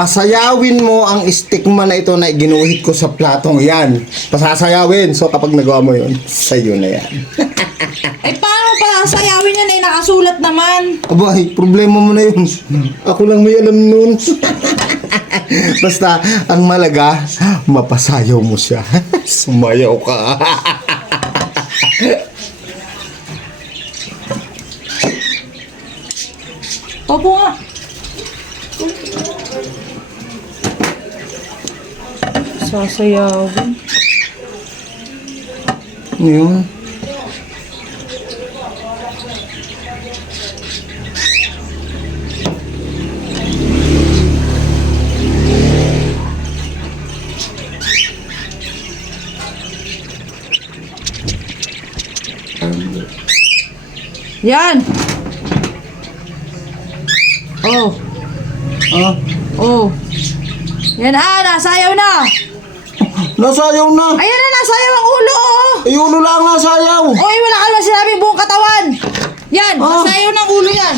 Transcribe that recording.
Pasayawin mo ang stigma na ito na ginuhit ko sa platong yan. Pasasayawin. So kapag nagawa mo yun, sa'yo na yan. Eh, paano pa sayawin yan eh? Nakasulat naman. Abay, problema mo na yun. Ako lang may alam nun. Basta, ang malaga, mapasayaw mo siya. Sumayaw ka. Opo nga. Sasayawin. Ano yun? Yan. Oh. Ah, Oh. Yan nasayaw na. nasayaw na. Ayan na, nasayaw ang ulo oh. Ay, ulo lang nasayaw. Oy, wala ka naman sinabi buong katawan. Yan, Ah. nasayaw ng ulo yan.